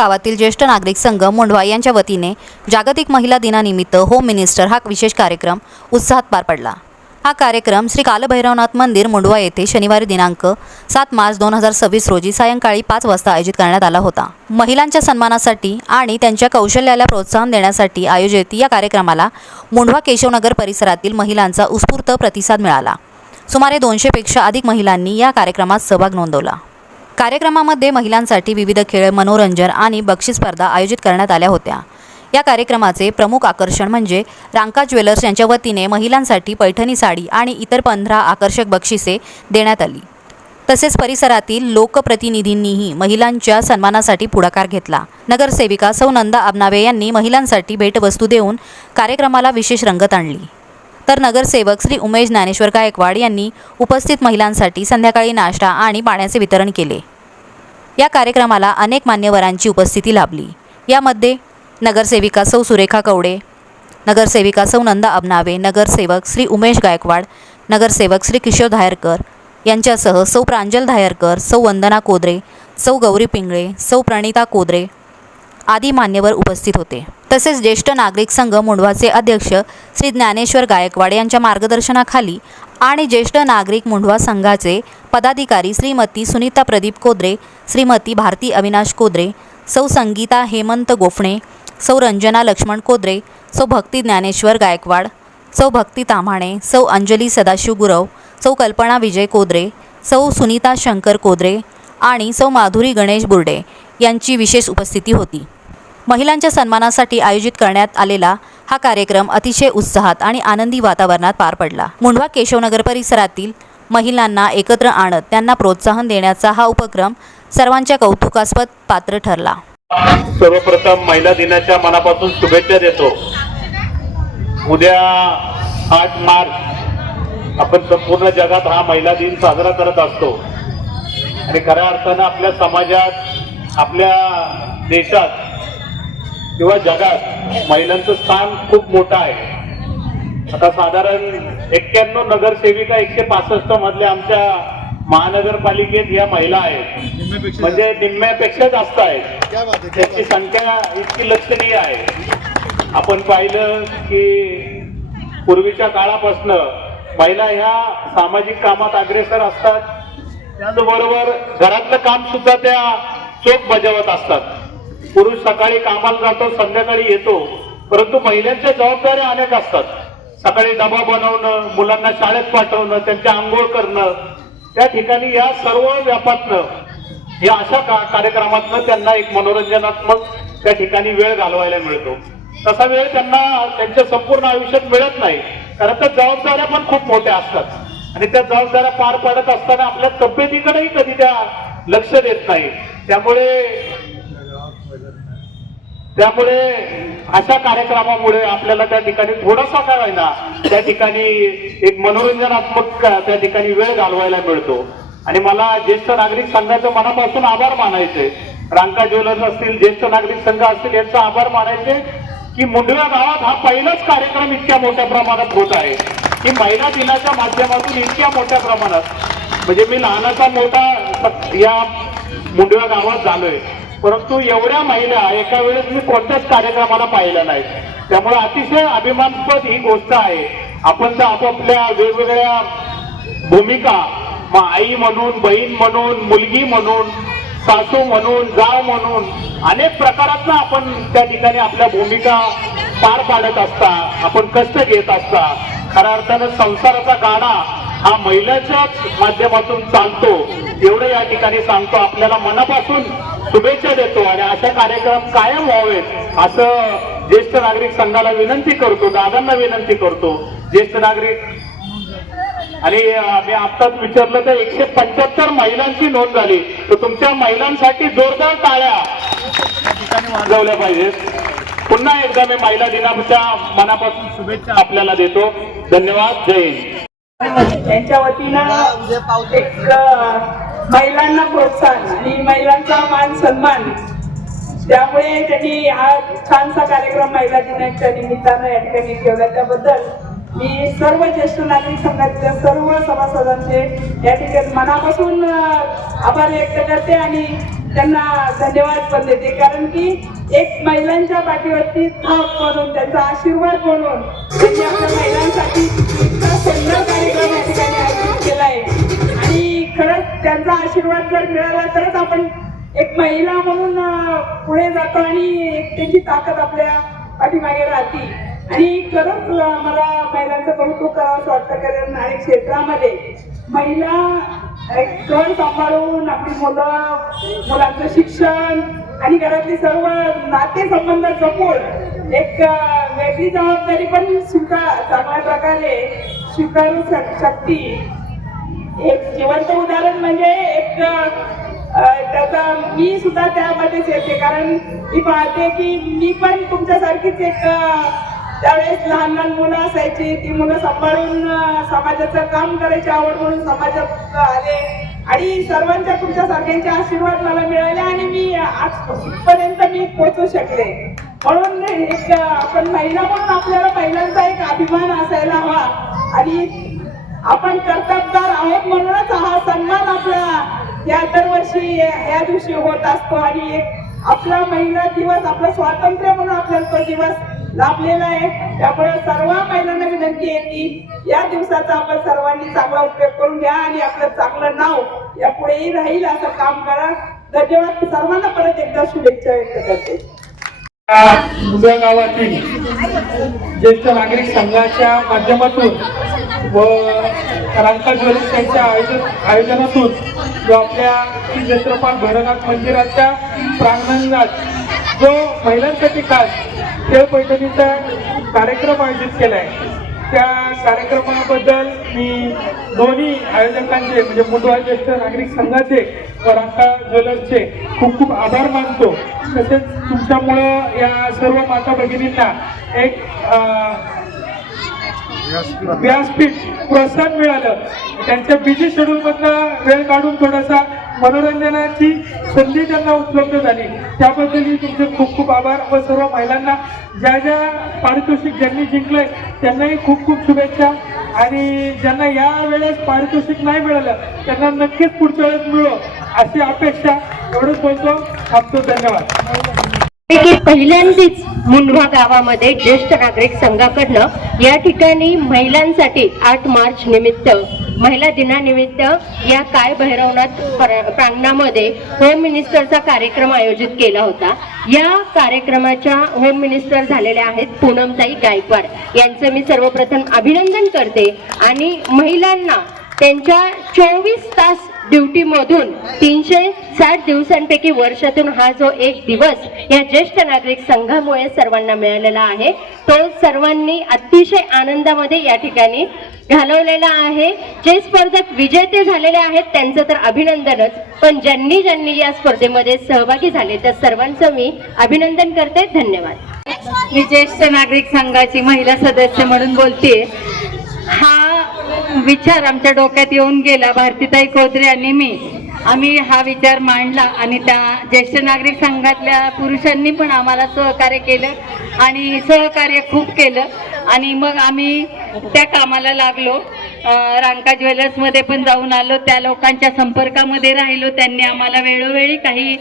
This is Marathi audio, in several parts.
गावातील ज्येष्ठ नागरिक संघ मुंढवा यांच्या वतीने जागतिक महिला दिनानिमित्त होम मिनिस्टर हा विशेष कार्यक्रम उत्साहात पार पडला। हा कार्यक्रम श्री कालभैरवनाथ मंदिर मुंढवा येथे शनिवारी दिनांक 7 मार्च 2026 रोजी सायंकाळी 5 वाजता आयोजित करण्यात आला होता। महिलांच्या सन्मानासाठी आणि त्यांच्या कौशल्याला प्रोत्साहन देण्यासाठी आयोजित या कार्यक्रमाला मुंढवा केशवनगर परिसरातील महिलांचा उत्स्फूर्त प्रतिसाद मिळाला। सुमारे 200 पेक्षा अधिक महिलांनी या कार्यक्रमात सहभाग नोंदवला। कार्यक्रमामध्ये महिलांसाठी विविध खेळ, मनोरंजन आणि बक्षीस स्पर्धा आयोजित करण्यात आल्या होत्या। या कार्यक्रमाचे प्रमुख आकर्षण म्हणजे रांका ज्वेलर्स यांच्या वतीने महिलांसाठी पैठणी साडी आणि इतर 15 आकर्षक बक्षिसे देण्यात आली। तसेच परिसरातील लोकप्रतिनिधींनीही महिलांच्या सन्मानासाठी पुढाकार घेतला। नगरसेविका सौ नंदा आबनावे यांनी महिलांसाठी भेटवस्तू देऊन कार्यक्रमाला विशेष रंगत आणली। तर नगरसेवक श्री उमेश ज्ञानेश्वर गायकवाड यांनी उपस्थित महिलांसाठी संध्याकाळी नाश्ता आणि पाण्याचे वितरण केले। या कार्यक्रमाला अनेक मान्यवरांची उपस्थिती लाभली। यामध्ये नगरसेविका सौ सुरेखा कवडे, नगरसेविका सौ नंदा आबनावे, नगरसेवक श्री उमेश गायकवाड, नगरसेवक श्री किशोर धायरकर यांच्यासह सौ प्रांजल धायरकर, सौ वंदना कोदरे, सौ गौरी पिंगळे, सौ प्रणिता कोदरे आदी मान्यवर उपस्थित होते। तसेच ज्येष्ठ नागरिक संघ मुंढवाचे अध्यक्ष श्री ज्ञानेश्वर गायकवाड यांच्या मार्गदर्शनाखाली आणि ज्येष्ठ नागरिक मुंढवा संघाचे पदाधिकारी श्रीमती सुनीता प्रदीप कोदरे, श्रीमती भारती अविनाश कोदरे, सौ संगीता हेमंत गोफणे, सौ रंजना लक्ष्मण कोदरे, सौ भक्ती ज्ञानेश्वर गायकवाड, सौ भक्ती ताम्हाणे, सौ अंजली सदाशिव गुरव, सौ कल्पना विजय कोदरे, सौ सुनीता शंकर कोदरे आणि सौ माधुरी गणेश बुर्डे यांची विशेष उपस्थिती होती। महिलांच्या सन्मानासाठी आयोजित करण्यात आलेला हा कार्यक्रम अतिशय उत्साहात आणि आनंदी वातावरणात पार पडला। मुंढवा केशवनगर परिसरातील महिलांना एकत्र आणत त्यांना प्रोत्साहन देण्याचा हा उपक्रम सर्वांच्या कौतुकास्पद पात्र ठरला। सर्वप्रथम महिला दिनाच्या मनापासून शुभेच्छा देतो। उद्या 8 मार्च आपण संपूर्ण जगात हा महिला दिन साजरा करत असतो आणि खऱ्या अर्थानं आपल्या समाजात, आपल्या देशात किंवा जगात महिलांचं स्थान खूप मोठं आहे। आता साधारण 91 नगरसेविका 165 मधले आमच्या महानगरपालिकेत या महिला आहेत, म्हणजे निम्म्यापेक्षा जास्त आहेत। त्याची संख्या इतकी लक्षणीय आहे। आपण पाहिलं की पूर्वीच्या काळापासून महिला ह्या सामाजिक कामात अग्रेसर असतात, त्याचबरोबर घरातलं काम सुद्धा त्या चोख बजावत असतात। पुरुष सकाळी कामाला जातो, संध्याकाळी येतो, परंतु महिलांच्या जबाबदाऱ्या अनेक असतात। सकाळी डबा बनवणं, मुलांना शाळेत पाठवणं, त्यांच्या आंघोळ करणं, त्या ठिकाणी या सर्व व्यापातनं या अशा कार्यक्रमातनं त्यांना एक मनोरंजनात्मक त्या ठिकाणी वेळ घालवायला मिळतो। तसा वेळ त्यांना त्यांच्या संपूर्ण आयुष्यात मिळत नाही, कारण त्या जबाबदाऱ्या पण खूप मोठ्या असतात आणि त्या जबाबदाऱ्या पार पाडत असताना आपल्या तब्येतीकडेही कधी त्या लक्ष देत नाही। त्यामुळे अशा कार्यक्रमामुळे आपल्याला त्या ठिकाणी थोडासा काय होईना त्या ठिकाणी एक मनोरंजनात्मक त्या ठिकाणी वेळ घालवायला मिळतो। आणि मला ज्येष्ठ नागरिक संघाचं मनापासून आभार मानायचे। रांका ज्वेलर्स असतील, ज्येष्ठ नागरिक संघ असतील, यांचा आभार मानायचे की मुंढवा गावात हा पहिलाच कार्यक्रम इतक्या मोठ्या प्रमाणात होत आहे की महिला दिनाच्या माध्यमातून इतक्या मोठ्या प्रमाणात, म्हणजे मी लहानाचा मोठा या मुंढवा गावात झालोय, परंतु एवढ्या महिला एका वेळेस मी कोणत्याच कार्यक्रमाला पाहिल्या नाहीत। त्यामुळे अतिशय अभिमानास्पद ही गोष्ट आहे। आपण तर आपापल्या वेगवेगळ्या भूमिका, आई म्हणून, बहीण म्हणून, मुलगी म्हणून, सासू म्हणून, जाव म्हणून अनेक प्रकारातनं आपण त्या ठिकाणी आपल्या भूमिका पार पाडत असता, आपण कष्ट घेत असता। खऱ्या अर्थानं संसाराचा गाडा हा महिलांच्याच माध्यमातून चालतो, एवढं या ठिकाणी सांगतो। आपल्याला मनापासून शुभेच्छा देतो आणि अशा कार्यक्रम कायम व्हावेत असं ज्येष्ठ नागरिक संघाला विनंती करतो, दादांना विनंती करतो। ज्येष्ठ नागरिक आणि मी आत्ताच विचारलं तर 175 महिलांची नोंद झाली, तर तुमच्या महिलांसाठी जोरदार टाळ्या त्या ठिकाणी वाजवल्या पाहिजेत। पुन्हा एकदा मी महिला दिनाच्या मनापासून शुभेच्छा आपल्याला देतो। धन्यवाद। जय हिंद। त्यांच्या वतीनं एक महिलांना प्रोत्साहन आणि महिलांचा मान सन्मान, त्यामुळे त्यांनी हा छानसा कार्यक्रम महिला दिनाच्या निमित्तानं या ठिकाणी ठेवला। त्याबद्दल मी सर्व ज्येष्ठ नागरिक संघातल्या सर्व सभासदांचे या ठिकाणी मनापासून आभार व्यक्त करते आणि त्यांना धन्यवाद पण देते, कारण की एक महिलांच्या पाठीवरती थाप म्हणून, त्यांचा आशीर्वाद म्हणून त्यांनी आपल्या महिलांसाठी इतका सुंदर कार्यक्रम या ठिकाणी आयोजित केलाय. आणि खरंच त्यांचा आशीर्वाद जर मिळाला तरच आपण एक महिला म्हणून पुढे जातो आणि एक त्यांची ताकद आपल्या पाठीमागे राहते. आणि खरंच मला महिलांचं कौतुक करावं वाटतं, कारण अनेक क्षेत्रामध्ये महिला एक घर सांभाळून आपली मुलांचं शिक्षण आणि घरातली सर्व नातेसंबंध जपून एक वेगळी जबाबदारी पण चांगल्या प्रकारे स्वीकारू शकते. एक जिवंत उदाहरण म्हणजे एक त्याचा मी सुद्धा त्यामध्येच येते, कारण मी पाहते की मी पण तुमच्यासारखीच एक त्यावेळेस लहान लहान मुलं असायची, ती मुलं सांभाळून समाजाचं काम करायची आवड म्हणून समाजात आले आणि सर्वांच्या तुमच्या सारख्यांचे आशीर्वाद मला मिळाले आणि मी आजपर्यंत मी पोहोचू शकले. म्हणून एक आपण महिला म्हणून आपल्याला महिलांचा एक अभिमान असायला हवा आणि आपण कर्तबगार आहोत म्हणूनच हा सन्मान आपला या दरवर्षी या दिवशी होत असतो. आणि एक आपला महिला दिवस, आपला स्वातंत्र्य म्हणून आपल्याला तो दिवस लाभलेला आहे. त्यामुळे सर्व महिलांना विनंती आहे की या दिवसाचा आपण सर्वांनी चांगला उपयोग करून घ्या आणि आपलं चांगलं नाव या पुढेही राहील असं काम करा. धन्यवाद. सर्वांना परत एकदा शुभेच्छा व्यक्त करते. मुंबई गावातील ज्येष्ठ नागरिक संघाच्या माध्यमातून व रांका ज्वेलर्स यांच्या आयोजनातून जो आपल्या श्री छत्रपाल भैरवनाथ मंदिराच्या प्रांगणात जो महिलांसाठी खास खेळ पैठणीचा कार्यक्रम आयोजित केला आहे, त्या कार्यक्रमाबद्दल मी दोन्ही आयोजकांचे म्हणजे मुंडवा ज्येष्ठ नागरिक संघाचे व रांका ज्वेलर्सचे खूप खूप आभार मानतो. तसेच तुमच्यामुळं या सर्व माता भगिनींना एक व्यासपीठ प्रोत्साहन मिळालं. त्यांच्या बिझी शेड्यूलमधनं वेळ काढून थोडासा मनोरंजनाची संधी त्यांना उपलब्ध झाली, त्याबद्दलही तुमचे खूप खूप आभार. व सर्व महिलांना ज्या ज्या पारितोषिक ज्यांनी जिंकलंय त्यांनाही खूप खूप शुभेच्छा. आणि ज्यांना या वेळेस पारितोषिक नाही मिळालं त्यांना नक्कीच पुढच्या वेळेस मिळो अशी अपेक्षा. एवढंच बोलतो, थांबतो. धन्यवाद. की पहिल्यांदाच मुंडवा गावामध्ये ज्येष्ठ नागरिक संघाकडनं या ठिकाणी महिलांसाठी 8 मार्च निमित्त, महिला दिनानिमित्त या काय भैरवनाथ प्रांगणामध्ये होम मिनिस्टरचा कार्यक्रम आयोजित केला होता. या कार्यक्रमाच्या होम मिनिस्टर झालेल्या आहेत पूनमताई गायकवाड. यांचं मी सर्वप्रथम अभिनंदन करते. आणि महिलांना त्यांच्या 24 तास ड्युटीमधून 360 दिवसांपैकी वर्षातून हा जो एक दिवस या ज्येष्ठ नागरिक संघामुळे सर्वांना मिळालेला आहे, तो सर्वांनी अतिशय आनंदामध्ये या ठिकाणी घालवलेला आहे. जे स्पर्धक विजेते झालेले आहेत त्यांचं तर अभिनंदनच, पण ज्यांनी ज्यांनी या स्पर्धेमध्ये सहभागी झाले त्या सर्वांचं मी अभिनंदन करते. धन्यवाद. मी ज्येष्ठ नागरिक संघाची महिला सदस्य म्हणून बोलते. हा विचार आमच्या डोक्यात येऊन गेला. भारतीताई कोदरे आणि आम्ही हा विचार मांडला आणि त्या ज्येष्ठ नागरिक संघातल्या पुरुषांनी पण आम्हाला सहकार्य केलं आणि सहकार्य खूप केलं. आणि मग आम्ही त्या कामाला लागलो. रांका ज्वेलर्समध्ये पण जाऊन आलो, त्या लोकांच्या संपर्कामध्ये राहिलो. त्यांनी आम्हाला वेळोवेळी काही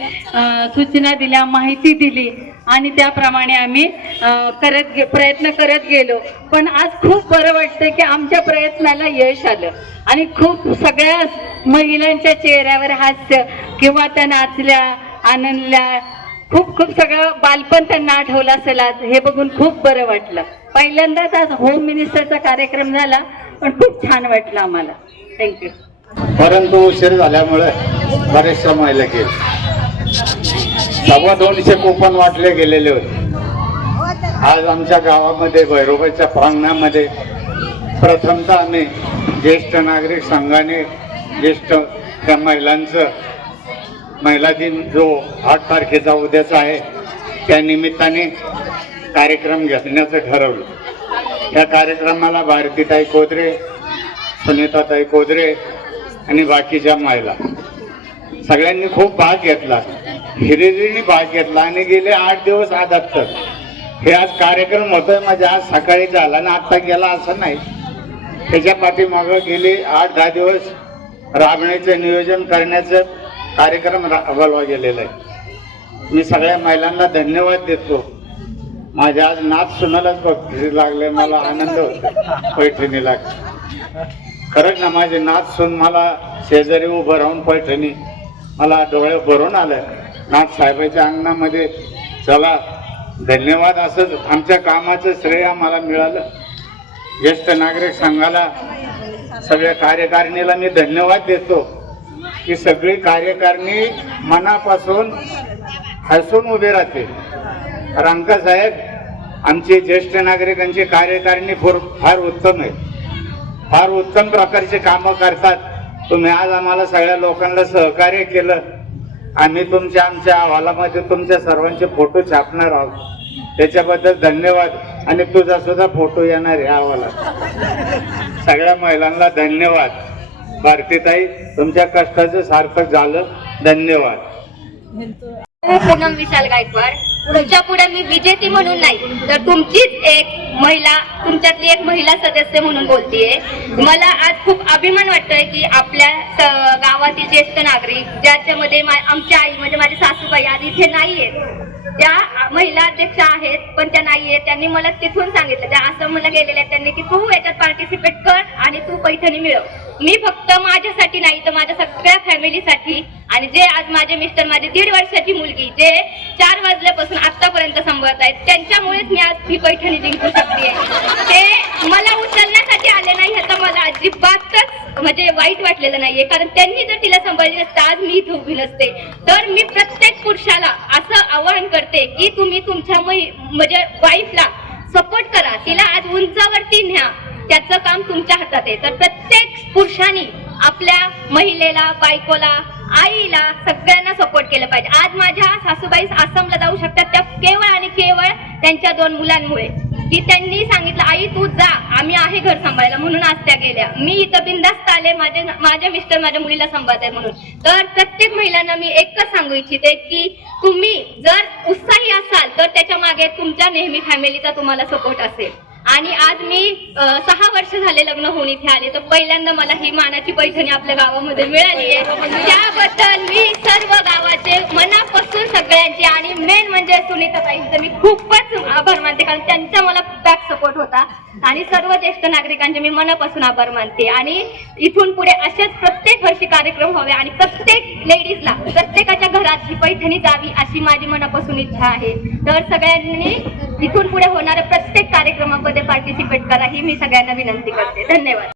सूचना दिल्या, माहिती दिली आणि त्याप्रमाणे आम्ही प्रयत्न करत गेलो. पण आज खूप बरं वाटतं की आमच्या प्रयत्नाला यश आलं आणि खूप सगळ्या महिलांच्या चेहऱ्यावर हास्य किंवा त्या नाचल्या, आनंदल्या, खूप खूप सगळं बालपण त्यांना आठवलं असेल आज. हे बघून खूप बरं वाटलं. पहिल्यांदाच आज होम मिनिस्टरचा कार्यक्रम झाला, पण खूप छान वाटलं आम्हाला. थँक्यू. परंतु उशीर झाल्यामुळे बरेचशा महिला गेले. 250 कुपन वाटले गेलेले होते. आज आमच्या गावामध्ये भैरोबाच्या प्रांगणामध्ये प्रथमतः आम्ही ज्येष्ठ नागरिक संघाने ज्येष्ठ त्या महिलांचं महिला दिन जो 8 तारखेचा उद्याचा आहे त्या निमित्ताने कार्यक्रम घेण्याचं ठरवलं. या कार्यक्रमाला भारतीताई कोदरे, सुनीताताई कोदरे आणि बाकीच्या महिला सगळ्यांनी खूप भाग घेतला, हिरिरीने भाग घेतला आणि गेले 8 दिवस आदत्तर हे आज कार्यक्रम होतोय. म्हणजे आज सकाळी झाला ना आता गेला असं नाही. त्याच्या पाठीमागं गेले 8-10 दिवस राबण्याचं नियोजन करण्याचं कार्यक्रम राबवला गेलेला आहे. मी सगळ्या महिलांना धन्यवाद देतो. माझ्या आज नाच सुनालाच बघ लागले, मला आनंद होतो पैठणीला. खरंच ना, माझे नाच सुन मला शेजारी उभं राहून पैठणी मला डोळे भरून आलं. नाथ साहेबांच्या अंगणामध्ये चला, धन्यवाद. असंच आमच्या कामाचं श्रेय आम्हाला मिळालं. ज्येष्ठ नागरिक संघाला, सगळ्या कार्यकारिणीला मी धन्यवाद देतो की सगळी कार्यकारिणी मनापासून हसून उभी राहते. रांका साहेब, आमची ज्येष्ठ नागरिकांची कार्यकारिणी फार उत्तम आहे, फार उत्तम प्रकारचे कामं करतात. तुम्ही आज आम्हाला सगळ्या लोकांना सहकार्य केलं. आम्ही आमच्या अहवालामध्ये तुमच्या सर्वांचे फोटो छापणार आहोत, त्याच्याबद्दल धन्यवाद. आणि तुझा सुद्धा फोटो येणार आहे अहवालात. सगळ्या महिलांना धन्यवाद. भारतीताई, तुमच्या कष्टाचं सार्थक झालं. धन्यवाद. पूनम विशाल गायकवाड. तुमच्या पुढे मी विजेती म्हणून नाही, तर तुमचीच एक महिला, तुमच्यातली एक महिला सदस्य म्हणून बोलतेय. मला आज खूप अभिमान वाटतोय की आपल्या गावातील ज्येष्ठ नागरिक, ज्याच्यामध्ये आमच्या आई म्हणजे माझी सासूबाई आज इथे नाहीये, त्या महिला अध्यक्ष आहेत पण त्या नाहीये. त्यांनी मला तिथून सांगितलं, त्या असं मला गेलेल्या त्यांनी की तू याच्यात पार्टिसिपेट कर आणि तू पैठणी मिळव. मी फक्त माझ्यासाठी नाही तर माझ्या सगळ्या फॅमिलीसाठी, आणि जे आज माझे मिस्टर, माझी 1.5 वर्षाची मुलगी जे 4 वाजल्यापासून आतापर्यंत सांभाळत आहेत, त्यांच्यामुळेच मी आज ही पैठणी जिंकू शकते. ते मला उचलण्यासाठी आले नाही, ह्याचा मला अजिबातच म्हणजे वाईट वाटलेलं नाहीये, कारण त्यांनी जर तिला सांभाळली नसतं आज मी इथे उभी नसते. तर मी प्रत्येक पुरुषाला असं आवाहन करते की तुम्ही तुमच्या म्हणजे वाईफला सपोर्ट करा, तिला आज उंचावरती न्या, त्याचं काम तुमच्या हातात आहे. तर प्रत्येक पुरुषांनी आपल्या महिलेला, बायकोला, आईला, सगळ्यांना सपोर्ट केलं पाहिजे. आज माझ्या सासूबाई आसामला जाऊ शकतात त्या केवळ आणि केवळ त्यांच्या 2 मुलांमुळे, की त्यांनी सांगितलं आई तू जा, आम्ही आहे घर सांभाळायला, म्हणून आज त्या गेल्या. मी इथं बिंदास्त आले, माझे मिस्टर माझ्या मुलीला सांभाळताय म्हणून. तर प्रत्येक महिलांना मी एकच सांगू इच्छिते की तुम्ही जर उत्साही असाल तर त्याच्या मागे तुमच्या नेहमी फॅमिलीचा तुम्हाला सपोर्ट असेल. आणि आज मी 6 वर्ष झाले लग्न होऊन इथे आले, तर पहिल्यांदा मला ही मानाची पैठणी आपल्या गावामध्ये मिळाली आहे. त्याबद्दल मी सर्व गावाचे मनापासून सगळ्यांचे, आणि मेन म्हणजे सुनीताताईंचे मी खूपच आभार मानते, कारण त्यांचा मला बॅक सपोर्ट होता. आणि सर्व ज्येष्ठ नागरिकांचे मी मनापासून आभार मानते. आणि इथून पुढे असेच प्रत्येक वर्षी कार्यक्रम व्हावे आणि प्रत्येक लेडीजला प्रत्येकाच्या घरात ही पैठणी जावी अशी माझी मनापासून इच्छा आहे. तर सगळ्यांनी इथून पुढे होणाऱ्या प्रत्येक कार्यक्रमामध्ये पार्टिसिपेट करा ही मी सगळ्यांना विनंती करते. धन्यवाद.